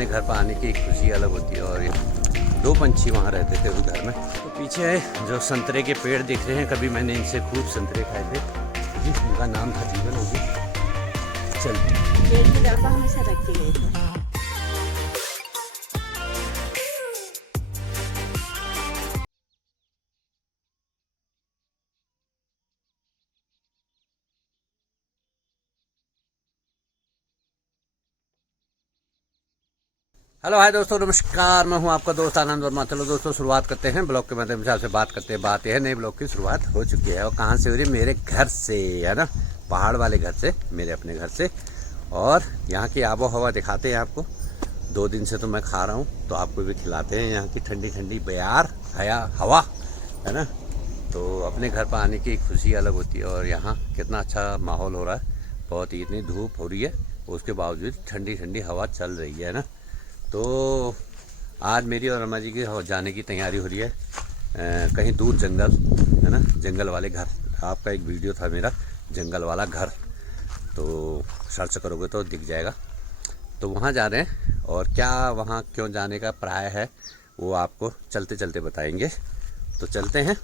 अपने घर पर आने की एक खुशी अलग होती है। और दो पंछी वहाँ रहते थे उस घर में। तो पीछे जो संतरे के पेड़ दिख रहे हैं, कभी मैंने इनसे खूब संतरे खाए थे जी। उनका नाम था जीवन होगी। चल पेड़ की डब्बा हमेशा रखते गए थे। हेलो हाय दोस्तों, नमस्कार। मैं हूं आपका दोस्त आनंद वर्मा। चलो दोस्तों, शुरुआत करते हैं ब्लॉग के माध्यम से। आपसे बात करते हैं। बात यह है, नए ब्लॉग की शुरुआत हो चुकी है। और कहाँ से हो रही है? मेरे घर से, है ना, पहाड़ वाले घर से, मेरे अपने घर से। और यहाँ की आबो हवा दिखाते हैं आपको। 2 दिन से तो मैं खा रहा हूँ, तो आपको भी खिलाते हैं यहाँ की ठंडी ठंडी बयार हवा, है ना। तो अपने घर पर आने की एक खुशी अलग होती है। और यहाँ कितना अच्छा माहौल हो रहा है। बहुत ही, इतनी धूप हो रही है, उसके बावजूद ठंडी ठंडी हवा चल रही है ना। तो आज मेरी और रमा जी की जाने की तैयारी हो रही है कहीं दूर जंगल, है ना, जंगल वाले घर। आपका एक वीडियो था मेरा, जंगल वाला घर, तो सर्च करोगे तो दिख जाएगा। तो वहाँ जा रहे हैं, और क्या वहाँ क्यों जाने का प्राय है वो आपको चलते चलते बताएंगे। तो चलते हैं,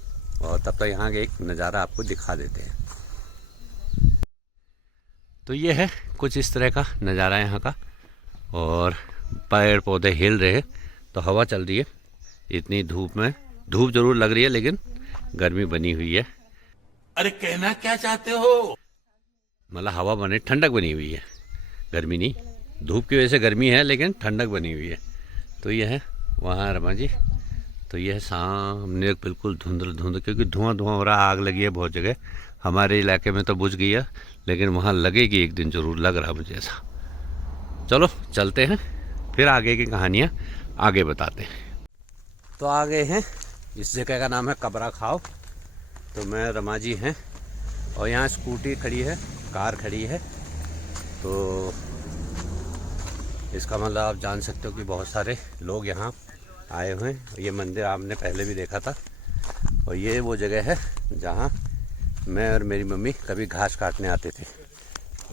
और तब तक यहाँ का एक नज़ारा आपको दिखा देते हैं। तो ये है कुछ इस तरह का नज़ारा यहाँ का। और पेड़ पौधे हिल रहे हैं, तो हवा चल रही है। इतनी धूप में, धूप जरूर लग रही है, लेकिन गर्मी बनी हुई है। अरे कहना क्या चाहते हो? मतलब हवा बने, ठंडक बनी हुई है, गर्मी नहीं। धूप की वजह से गर्मी है, लेकिन ठंडक बनी हुई है। तो ये है वहाँ रमा जी। तो ये है सामने बिल्कुल धुंध, क्योंकि धुआं हो रहा, आग लगी है बहुत जगह। हमारे इलाके में तो बुझ गई है, लेकिन वहाँ लगेगी एक दिन जरूर, लग रहा मुझे ऐसा। चलो चलते हैं, फिर आगे की कहानियाँ आगे बताते हैं। तो आ गए हैं, इस जगह का नाम है कबरा खाव। तो मैं रमा जी हैं, और यहाँ स्कूटी खड़ी है, कार खड़ी है। तो इसका मतलब आप जान सकते हो कि बहुत सारे लोग यहाँ आए हुए हैं। ये मंदिर आपने पहले भी देखा था। और ये वो जगह है जहाँ मैं और मेरी मम्मी कभी घास काटने आते थे।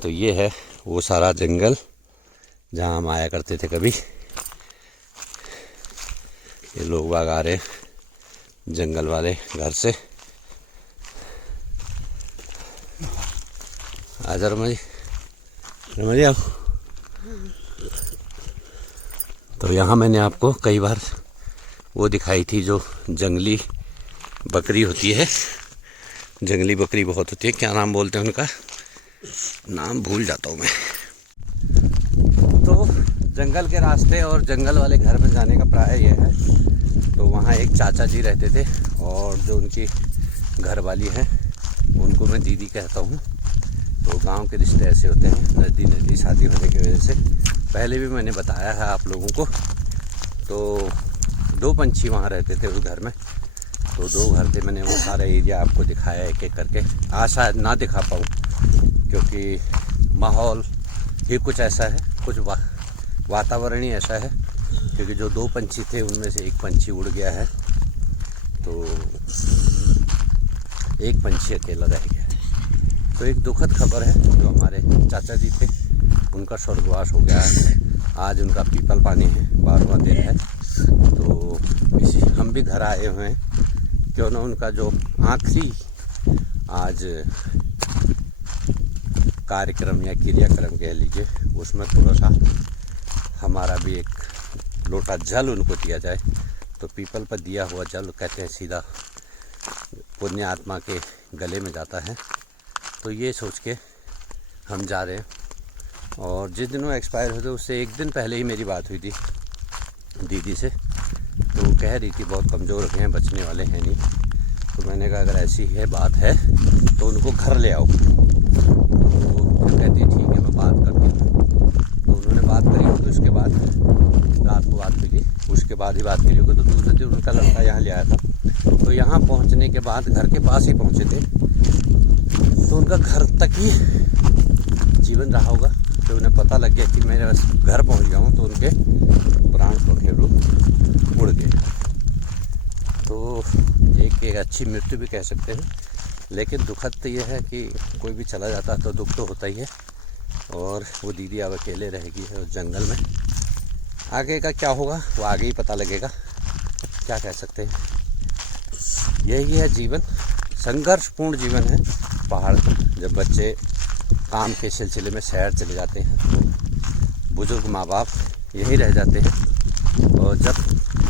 तो ये है वो सारा जंगल जहाँ हम आया करते थे कभी। ये लोग बाग आ रहे जंगल वाले घर से। आजा रमा जी आओ। तो यहाँ मैंने आपको कई बार वो दिखाई थी, जो जंगली बकरी होती है। जंगली बकरी बहुत होती है, क्या नाम बोलते हैं उनका, नाम भूल जाता हूँ मैं। तो जंगल के रास्ते और जंगल वाले घर में जाने का प्राय यह है। तो वहाँ एक चाचा जी रहते थे, और जो उनकी घरवाली है उनको मैं दीदी कहता हूँ। तो गांव के रिश्ते ऐसे होते हैं, नज़दीक शादी होने की वजह से। पहले भी मैंने बताया है आप लोगों को। तो 2 पंछी वहाँ रहते थे उस घर में। तो 2 घर थे, मैंने वो सारा एरिया आपको दिखाया एक एक करके। आज शायद ना दिखा पाऊँ, क्योंकि माहौल ही कुछ ऐसा है, कुछ वातावरण ही ऐसा है। क्योंकि जो 2 पंछी थे उनमें से एक पंछी उड़ गया है, तो एक पंछी अकेला रह गया है। तो एक दुखद खबर है, जो हमारे चाचा जी थे उनका स्वर्गवास हो गया है। आज उनका पीपल पानी है, 12वां दिन है। तो इसी हम भी घर आए हुए हैं, क्यों ना उनका जो आखिरी आज कार्यक्रम या क्रियाक्रम कह लीजिए, उसमें थोड़ा सा हमारा भी एक लोटा जल उनको दिया जाए। तो पीपल पर दिया हुआ जल कहते हैं सीधा पुण्य आत्मा के गले में जाता है। तो ये सोच के हम जा रहे हैं। और जिस दिन वो एक्सपायर होते उससे एक दिन पहले ही मेरी बात हुई थी दीदी से। तो वो कह रही थी बहुत कमज़ोर हैं, बचने वाले हैं नहीं। तो मैंने कहा अगर ऐसी है बात है तो उनको घर ले आओ। तो कहती ठीक है, मैं बात करती हूँ। तो उन्होंने बात करी होगी, उसके बाद रात को बात करी, उसके बाद ही बात करी होगी। तो दूसरे दिन उनका लड़का यहाँ ले आया था। तो यहाँ पहुँचने के बाद, घर के पास ही पहुँचे थे, तो उनका घर तक ही जीवन रहा होगा। तो उन्हें पता लग गया कि मैं घर पहुँच गया हूँ, तो उनके प्राण पखेरु उड़ गए। तो एक अच्छी मृत्यु भी कह सकते हैं। लेकिन दुखद तो ये है कि कोई भी चला जाता तो दुख तो होता ही है। और वो दीदी अब अकेले रहेगी है उस जंगल में। आगे का क्या होगा वो आगे ही पता लगेगा, क्या कह सकते हैं। यही है जीवन, संघर्षपूर्ण जीवन है पहाड़ का। जब बच्चे काम के सिलसिले में शहर चले जाते हैं तो बुज़ुर्ग माँ बाप यहीं रह जाते हैं, और जब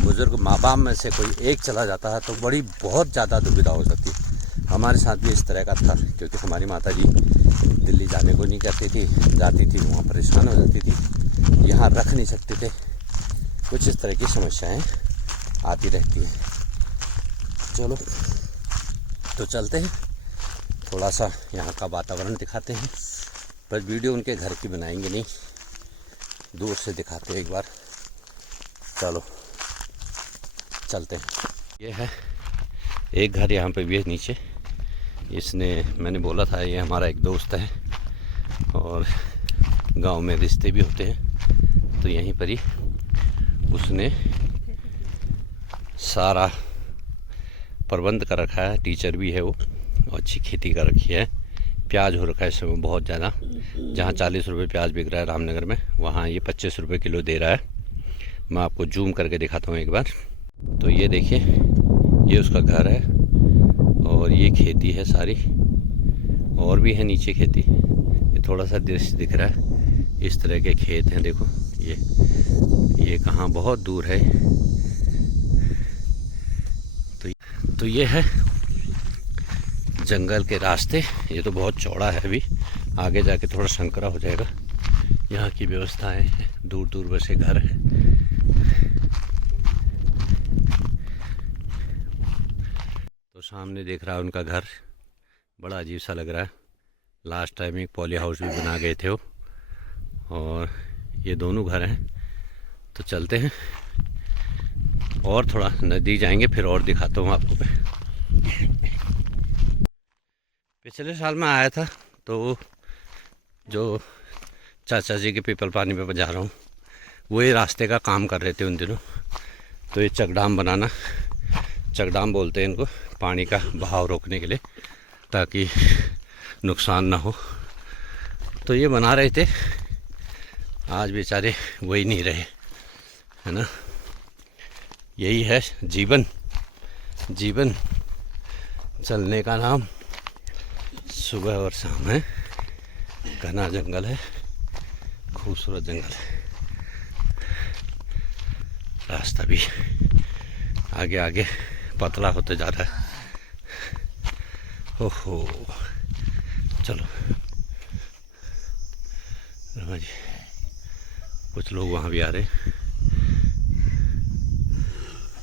बुज़ुर्ग माँ बाप में से कोई एक चला जाता है तो बहुत ज़्यादा दुविधा हो जाती है। हमारे साथ भी इस तरह का था, क्योंकि हमारी माता जी दिल्ली जाने को नहीं कहती थी, जाती थी वहाँ परेशान हो जाती थी, यहाँ रख नहीं सकते थे। कुछ इस तरह की समस्याएं आती रहती हैं। चलो तो चलते हैं, थोड़ा सा यहाँ का वातावरण दिखाते हैं, पर वीडियो उनके घर की बनाएंगे नहीं, दूर से दिखाते हैं एक बार। चलो चलते हैं। ये है एक घर यहाँ पे भी है नीचे, इसने मैंने बोला था ये हमारा एक दोस्त है और गांव में रिश्ते भी होते हैं, तो यहीं पर ही उसने सारा प्रबंध कर रखा है। टीचर भी है वो, अच्छी खेती कर रखी है। प्याज हो रखा है इस समय बहुत ज़्यादा, जहाँ 40 रुपये प्याज बिक रहा है रामनगर में, वहाँ ये 25 रुपये किलो दे रहा है। मैं आपको जूम करके दिखाता हूँ एक बार। तो ये देखिए, ये उसका घर है और ये खेती है सारी, और भी है नीचे खेती। ये थोड़ा सा दृश्य दिख रहा है, इस तरह के खेत हैं। देखो ये कहाँ बहुत दूर है। तो ये है जंगल के रास्ते। ये तो बहुत चौड़ा है, अभी आगे जाके थोड़ा संकरा हो जाएगा। यहाँ की व्यवस्थाएं, दूर दूर बसे घर हैं। तो सामने देख रहा है उनका घर, बड़ा अजीब सा लग रहा है। लास्ट टाइम एक पॉली हाउस भी बना गए थे वो, और ये दोनों घर हैं। तो चलते हैं और थोड़ा नज़दीक जाएंगे, फिर और दिखाता हूँ आपको। पिछले साल मैं आया था, तो जो चाचा जी के पीपल पानी पे जा रहा हूँ, वो ये रास्ते का काम कर रहे थे उन दिनों। तो ये चकडाम बनाना, चकडाम बोलते हैं इनको, पानी का बहाव रोकने के लिए, ताकि नुकसान ना हो। तो ये बना रहे थे, आज बेचारे वही नहीं रहे, है ना। यही है जीवन, जीवन चलने का नाम। सुबह और शाम है, घना जंगल है, खूबसूरत जंगल है। रास्ता भी आगे आगे पतला होते जा रहा है। ओहो, चलो रमा जी, कुछ लोग वहाँ भी आ रहे हैं,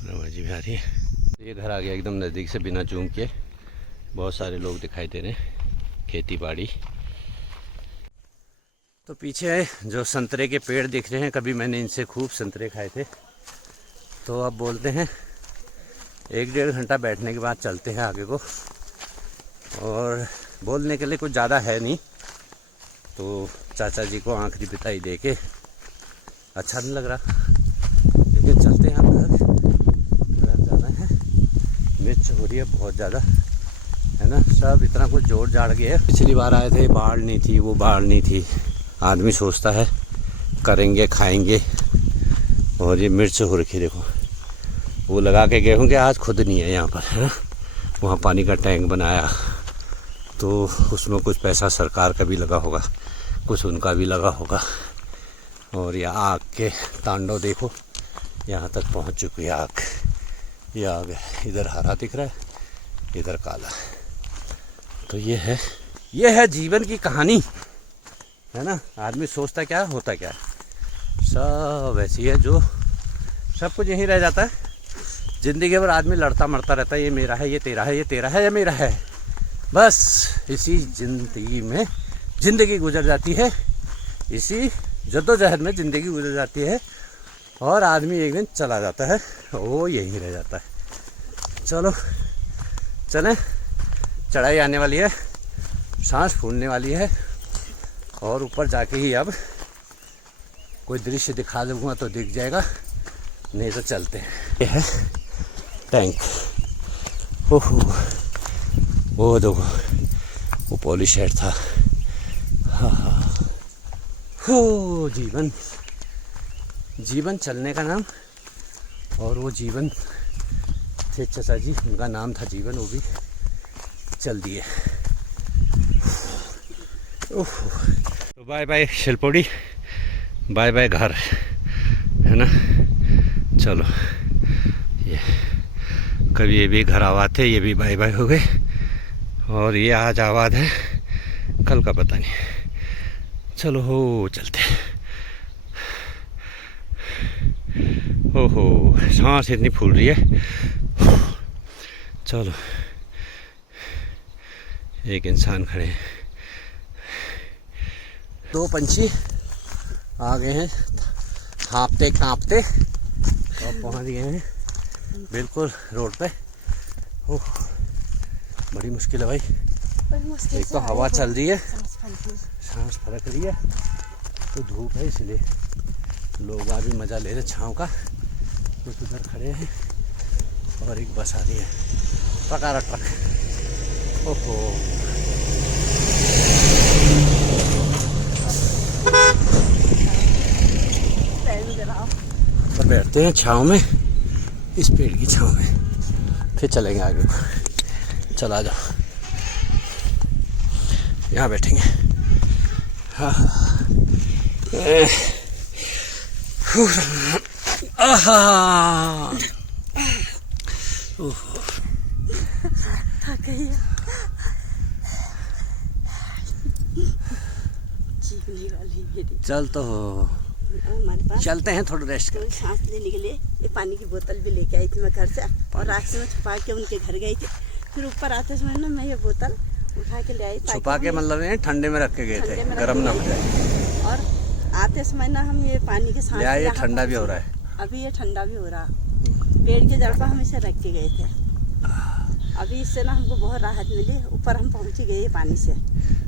रमा जी भी आ रही है। ये घर आ गया एकदम नज़दीक से, बिना जूम किए। बहुत सारे लोग दिखाई दे रहे हैं, खेती बाड़ी। तो पीछे जो संतरे के पेड़ दिख रहे हैं, कभी मैंने इनसे खूब संतरे खाए थे। तो अब बोलते हैं 1-1.5 घंटा बैठने के बाद चलते हैं आगे को। और बोलने के लिए कुछ ज़्यादा है नहीं, तो चाचा जी को आखिरी बिताई दे के अच्छा नहीं लग रहा, लेकिन चलते हैं। घर जाना है, मिर्च हो रही है बहुत ज़्यादा, है ना। सब इतना कुछ जोड़ जाड़ गया। पिछली बार आए थे, बाढ़ नहीं थी, वो बाढ़ नहीं थी। आदमी सोचता है करेंगे, खाएंगे। और ये मिर्च हो रखी, देखो वो लगा के गए होंगे, आज खुद नहीं है यहाँ पर, है ना। वहाँ पानी का टैंक बनाया, तो उसमें कुछ पैसा सरकार का भी लगा होगा, कुछ उनका भी लगा होगा। और ये आग के तांडव देखो, यहाँ तक पहुँच चुकी है आग। ये आग है, इधर हरा दिख रहा है, इधर काला। तो ये है जीवन की कहानी, है ना। आदमी सोचता क्या होता क्या, सब ऐसी है, जो सब कुछ यहीं रह जाता है। ज़िंदगी भर आदमी लड़ता मरता रहता है, ये मेरा है, ये तेरा है, ये तेरा है, ये मेरा है। बस इसी ज़िंदगी में ज़िंदगी गुजर जाती है, इसी जद्दोजहद में ज़िंदगी गुजर जाती है, और आदमी एक दिन चला जाता है, वो यहीं रह जाता है। चलो चलें, चढ़ाई आने वाली है, सांस फूलने वाली है, और ऊपर जाके ही अब कोई दृश्य दिखा दूँगा तो दिख जाएगा, नहीं तो चलते हैं। ये है टैंक। ओहो, वो देखो, वो पॉलिश शेड था। हाँ हाँ, हो जीवन, जीवन चलने का नाम, और वो जीवन थे चाचा जी, उनका नाम था जीवन, वो भी चल दिए। तो बाय बाय शिलपोड़ी, बाय बाय घर, है ना। चलो, ये कभी ये भी घर आबाद थे, ये भी बाय बाय हो गए, और ये आज आबाद है, कल का पता नहीं। चलो हो चलते। ओहो, सांस इतनी फूल रही है। चलो, एक इंसान खड़े हैं, 2 पंछी आ गए हैं कांपते कांपते, और पहुंच गए हैं बिल्कुल रोड पे। ओह, बड़ी मुश्किल है भाई। एक तो हवा चल रही है, सांस फरक रही है, तो धूप है, इसलिए लोग अभी मज़ा ले रहे छाँव का। कुछ उधर खड़े हैं, और एक बस आ रही है, ट्रक, ट्रक। ओहो, तो बैठते हैं छाँव में, इस पेड़ की छाँव में, फिर चलेंगे आगे को। चला जाओ, यहाँ बैठेंगे। हाँ, चल तो हमारे पास चलते हैं, थोड़ा रेस्ट कर। सांस लेने के लिए ये पानी की बोतल भी लेके आई थी मैं घर से, और रास्ते में छुपा के उनके घर गई थी। फिर ऊपर आते समय ना मैं ये बोतल उठा के ले आई। छुपा के मतलब ठंडे में रख के गए थे, गर्म ना हो जाए। और आते समय ना हम ये पानी के सांस, ये ठंडा भी हो रहा है, अभी ये ठंडा भी हो रहा। पेड़ के जड़ पर हम इसे रख के गए थे, अभी इससे ना हमको बहुत राहत मिली। ऊपर हम पहुंच गए पानी से,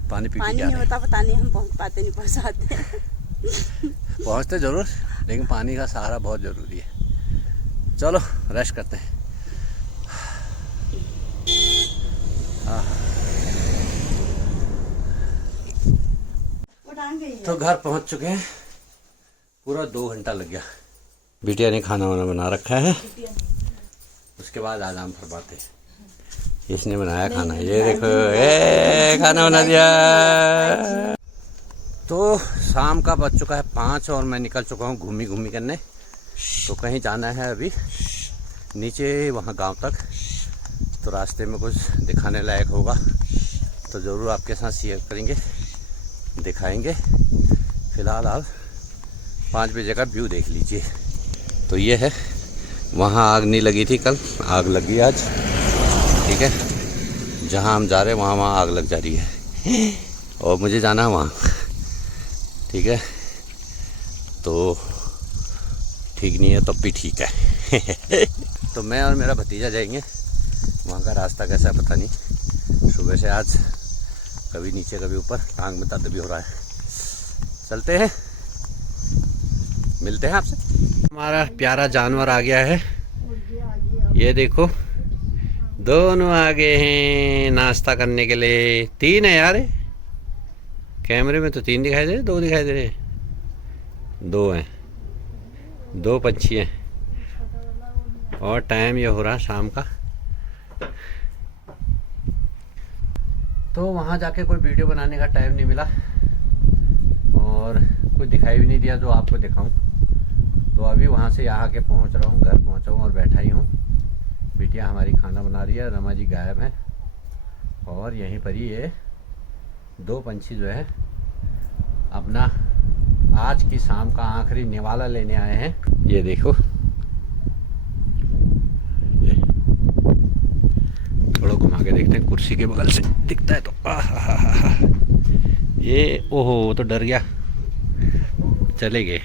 पानी नहीं होता पता नहीं हम पहुंच पाते नहीं पहुंचाते। पहुंचते जरूर, लेकिन पानी का सहारा बहुत जरूरी है। चलो रेस्ट करते हैं। तो घर पहुंच चुके हैं, पूरा 2 घंटा लग गया। बिटिया ने खाना वाना बना रखा है, उसके बाद आराम फरमाते। इसने बनाया खाना, ये देखो, खाना बना दिया। तो शाम का बज चुका है 5, और मैं निकल चुका हूँ घूमी करने। तो कहीं जाना है अभी नीचे, वहाँ गांव तक। तो रास्ते में कुछ दिखाने लायक होगा तो ज़रूर आपके साथ शेयर करेंगे, दिखाएंगे। फ़िलहाल आप 5 बजे का व्यू देख लीजिए। तो ये है, वहाँ आग नहीं लगी थी कल, आग लगी आज, ठीक है। जहाँ हम जा रहे हैं वहाँ आग लग जा रही है, और मुझे जाना है वहाँ, ठीक है। तो ठीक नहीं है तब भी ठीक है। तो मैं और मेरा भतीजा जाएंगे, वहाँ का रास्ता कैसा है पता नहीं। सुबह से आज कभी नीचे कभी ऊपर, टांग में दर्द भी हो रहा है। चलते हैं, मिलते हैं आपसे। हमारा प्यारा जानवर आ गया है, ये देखो, दोनों आ गए हैं नाश्ता करने के लिए। 3 है यार, कैमरे में तो 3 दिखाई दे रहे, 2 दिखाई दे रहे, 2 हैं, 2 पंछी हैं। और टाइम ये हो रहा शाम का। तो वहाँ जाके कोई वीडियो बनाने का टाइम नहीं मिला, और कुछ दिखाई भी नहीं दिया जो आपको दिखाऊं। तो अभी वहाँ से यहाँ के पहुँच रहा हूँ, घर पहुँचा हूँ और बैठा ही हूँ। बिटिया हमारी खाना बना रही है, रमा जी गायब हैं, और यहीं पर ही ये 2 पंछी जो है अपना आज की शाम का आखिरी निवाला लेने आए हैं। ये देखो, ये थोड़ा घुमा के देखते हैं, कुर्सी के बगल से दिखता है तो। ये ओहो, तो डर गया, चले गए।